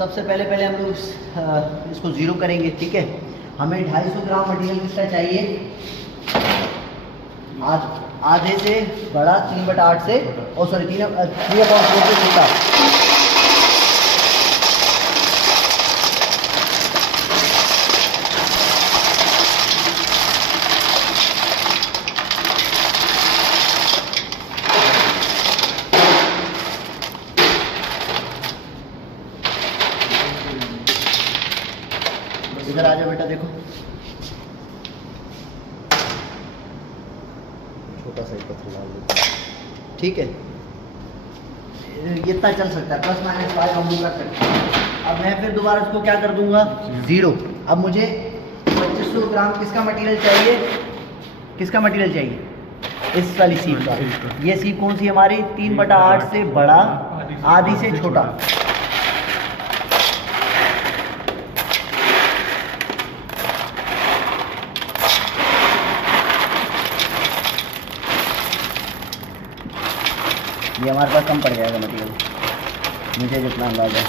सबसे पहले हम लोग इसको ज़ीरो करेंगे, ठीक है। हमें 250 ग्राम मटेरियल कितना चाहिए, आधे से बड़ा 3/8 से, और सॉरी 3/4 से छोटा। इधर आ जाओ बेटा, देखो छोटा सा पत्थर डाल देते, ठीक है। ये इतना चल सकता है, +-5 हम लोग कर सकते हैं। अब मैं फिर दोबारा इसको क्या कर दूंगा, 0। अब मुझे 2500 ग्राम किसका मटेरियल चाहिए, किसका मटेरियल चाहिए, इस वाली सीप का। ये सीप कौन सी हमारी, 3/8 से बड़ा, आधी से छोटा। ये हमारे पास कम पड़ जाएगा मटेरियल, मुझे जितना अंदाजा है।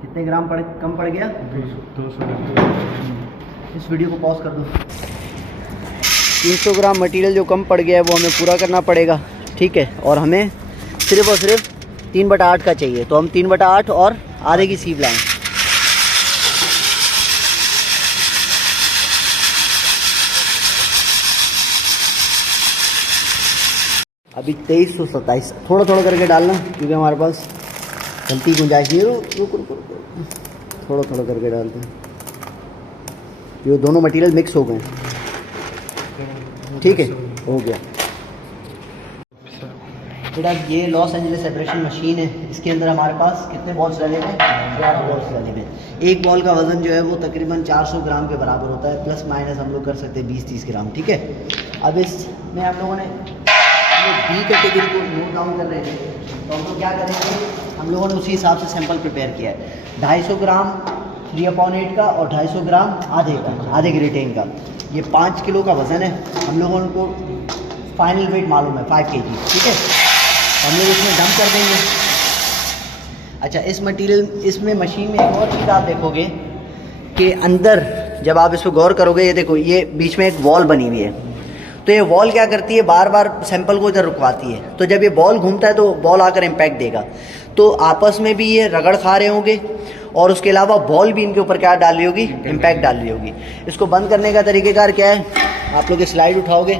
कितने ग्राम कम पड़ गया, 200। इस वीडियो को पॉज कर दो। 300 ग्राम मटेरियल जो कम पड़ गया है वो हमें पूरा करना पड़ेगा, ठीक है। और हमें सिर्फ और सिर्फ 3/8 का चाहिए, तो हम 3/8 और आधे की सीप लाएं। अभी 2327, थोड़ा थोड़ा करके डालना, क्योंकि हमारे पास गलती गुंजाइश नहीं है। रुक थोड़ा थोड़ा करके डालते हैं, ये दोनों मटेरियल मिक्स हो गए, ठीक है, हो गया। बेटा ये लॉस एंजलिस सेपरेशन मशीन है, इसके अंदर हमारे पास कितने बॉल्स डाले हुए हैं, 11 बॉल्स डाले हुए हैं। एक बॉल का वज़न जो है वो तकरीबन 400 ग्राम के बराबर होता है, +- हम लोग कर सकते हैं 20-30 ग्राम, ठीक है। अब इसमें आप लोगों ने बी कैटेगरी को नोट डाउन कर रहे हैं, तो हम लोग क्या करेंगे, हम लोगों ने उसी हिसाब से सैंपल प्रिपेयर किया है। 250 ग्राम 3/8 का और 250 ग्राम आधे ग्रेटेन का, ये 5 किलो का वज़न है। हम लोगों को फाइनल वेट मालूम है 5 kg, ठीक है। तो हम लोग इसमें डंप कर देंगे। अच्छा, इस मटेरियल, इसमें मशीन में एक और चीज़ आप देखोगे कि अंदर जब आप इसको गौर करोगे, ये देखो ये बीच में एक वॉल बनी हुई है, तो ये वॉल क्या करती है, बार बार सैंपल को इधर रुकवाती है। तो जब ये बॉल घूमता है तो बॉल आकर इम्पैक्ट देगा, तो आपस में भी ये रगड़ खा रहे होंगे, और उसके अलावा बॉल भी इनके ऊपर क्या डाल रही होगी, इम्पैक्ट डाल रही होगी। इसको बंद करने का तरीक़ेकार क्या है, आप लोग स्लाइड उठाओगे,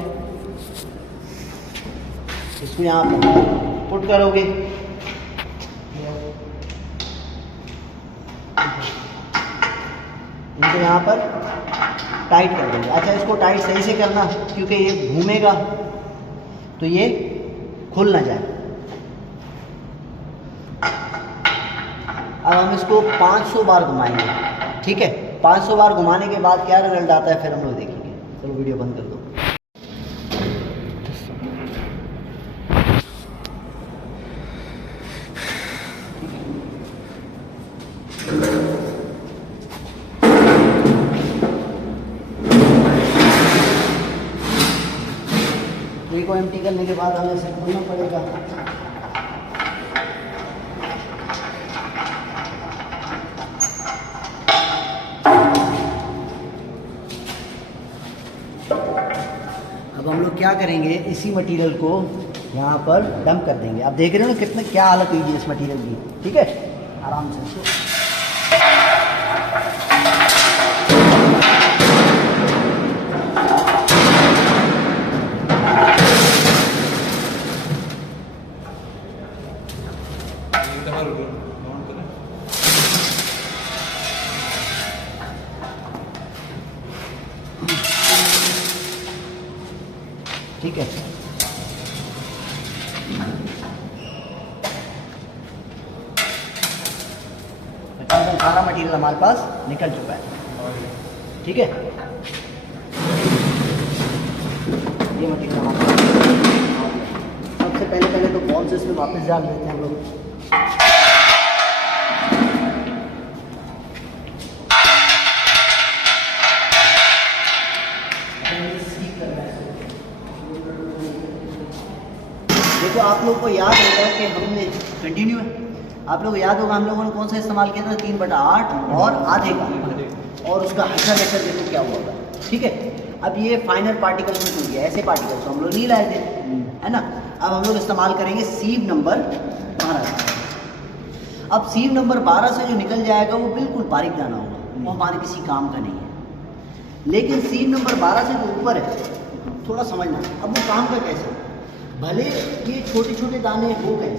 इसको यहाँ पुट करोगे, इनको यहाँ पर टाइट कर देंगे। अच्छा, इसको टाइट सही से करना, क्योंकि ये घूमेगा तो ये खुल ना जाए। अब हम इसको 500 बार घुमाएंगे, ठीक है। 500 बार घुमाने के बाद क्या रिजल्ट आता है फिर हम लोग देखेंगे। चलो वीडियो बंद कर दो। को एम्प्टी करने के बाद हमें इसे खोलना पड़ेगा। अब हम लोग क्या करेंगे, इसी मटेरियल को यहाँ पर डंप कर देंगे। आप देख रहे हो ना कितने क्या हालत हुई है इस मटेरियल की, ठीक है। आराम से ठीक है। सारा मटेरियल हमारे पास निकल चुका है, ठीक है। ये मटेरियल हमारे पास सबसे पहले तो बॉल बॉल्स इसमें वापस डाल देते हैं हम लोग। देखो आप लोग को याद होगा कि हमने कंटिन्यू है, आप लोग को याद होगा हम लोगों ने कौन सा इस्तेमाल किया था, 3/8 और आधे का, और उसका हल्का लेकर देखो क्या हुआ था। ठीक है, अब ये फाइनल पार्टिकल में टूट गया, ऐसे पार्टिकल तो हम लोग नहीं लाए थे, है ना। अब हम लोग इस्तेमाल करेंगे सीव नंबर 12। अब सीव नंबर 12 से जो निकल जाएगा वो बिल्कुल बारीक दाना होगा, वो हमारे किसी काम का नहीं है। लेकिन सीव नंबर 12 से जो ऊपर है, थोड़ा समझना, अब वो काम का कैसे, भले ये छोटे छोटे दाने हो गए,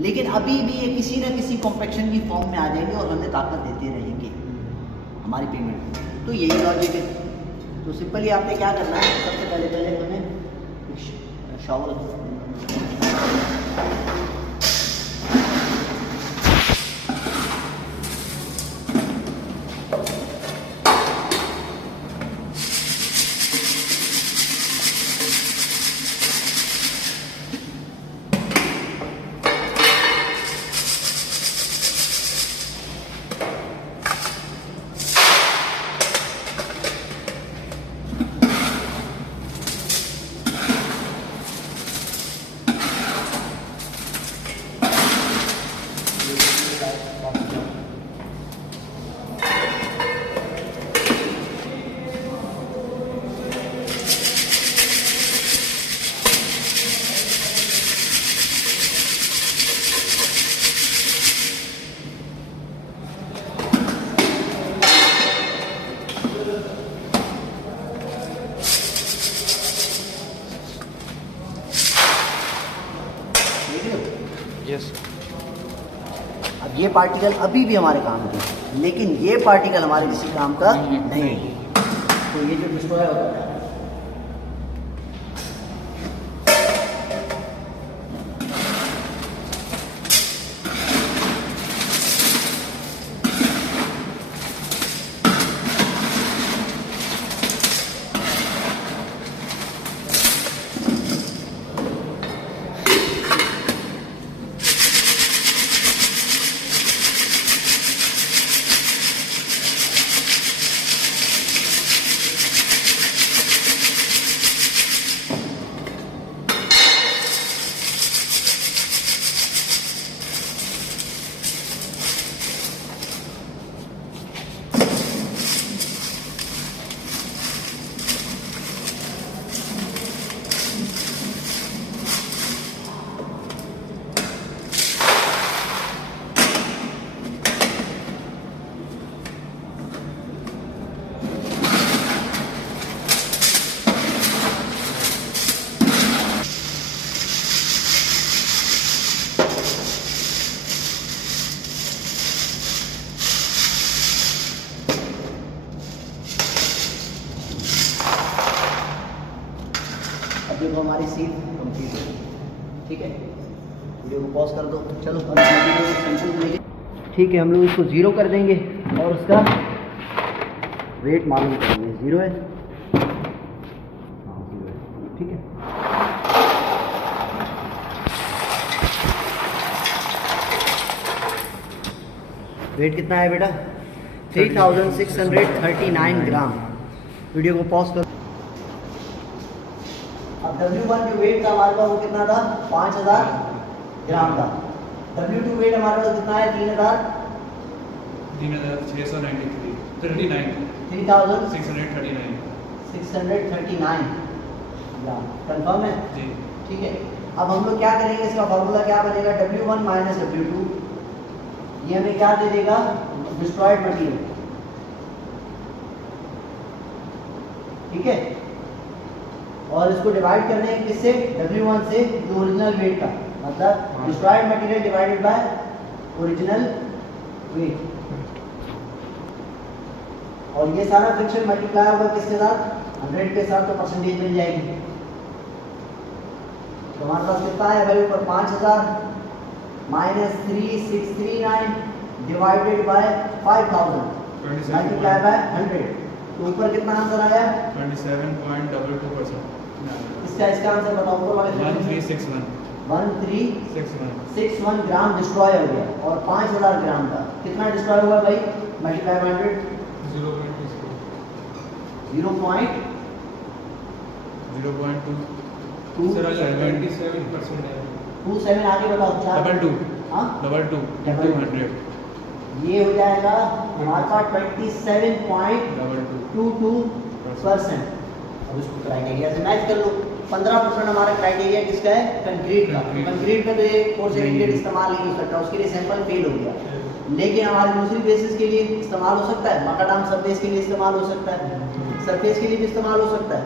लेकिन अभी भी ये किसी न किसी कॉम्पैक्शन की फॉर्म में आ जाएंगे और हमें ताकत देते रहेंगे हमारी पेमेंट। तो यही लॉजिक है। तो सिंपली आपने क्या करना है, सबसे पहले हमें शॉवर यस। अब ये पार्टिकल अभी भी हमारे काम के, लेकिन ये पार्टिकल हमारे किसी काम का नहीं है। तो ये जो डिस्ट्रॉय होता है, देखो हमारी सीट कंप्लीट है। ठीक है, वीडियो को पॉज कर दो। चलो ठीक है, हम लोग इसको 0 कर देंगे और उसका वेट मालूम करेंगे। 0 है, हाँ 0 है। ठीक है, वेट कितना है बेटा? 3639 ग्राम। वीडियो को पॉज कर। अब W1 जो वेट था हमारे पास वो कितना था? 5000 ग्राम था। W2 वेट हमारे पास कितना है? 3639 ग्राम। कंफर्म है जी? ठीक है, अब हम लोग क्या करेंगे, इसका फॉर्मूला क्या बनेगा? W1 माइनस W2, ये हमें क्या दे देगा? Destroyed material. ठीक है, और इसको डिवाइड कर देंगे किससे? W1 से, जो ओरिजिनल वेट का, मतलब destroyed material divided by original wait. और ये सारा फ्रिक्शन मल्टीप्लाई होगा किसके साथ? 100 के साथ, तो परसेंटेज मिल जाएगी। तो हमारे पास कितना है वैल्यू पर? 5000 minus 3639 divided by 5000 multiply by 100। तो ऊपर कितना आंसर आया? 27.22%। इसका आंसर बताओ ऊपर वाले। 1361। 1361 ग्राम डिस्ट्रॉय हो गया, और 5000 ग्राम का कितना डिस्ट्रॉय हुआ भाई? मल्टीप्लाई बाय 100, 0.27% आगे बताओ, 2 ये हो जाएगा हमारे पास 27.22%। अब इसको क्राइटेरिया से मैच कर लो। 15% हमारा क्राइटेरिया किसका है? कंक्रीट का। कंक्रीट में तो ये पोर्सिलिकेट इस्तेमाल नहीं हो सकता, उसके लिए सैंपल फेल हो गया। लेकिन हमारे दूसरी बेसिस के लिए इस्तेमाल हो सकता है, मकाडाम सरफेस के लिए इस्तेमाल हो सकता है, सरफेस के लिए भी इस्तेमाल हो सकता है।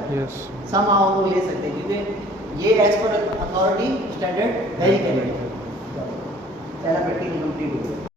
सम आओ वो ले सकते हैं, क्योंकि ये as per authority standard very correct. पहला प्रैक्टिकल कंप्लीट हो गया।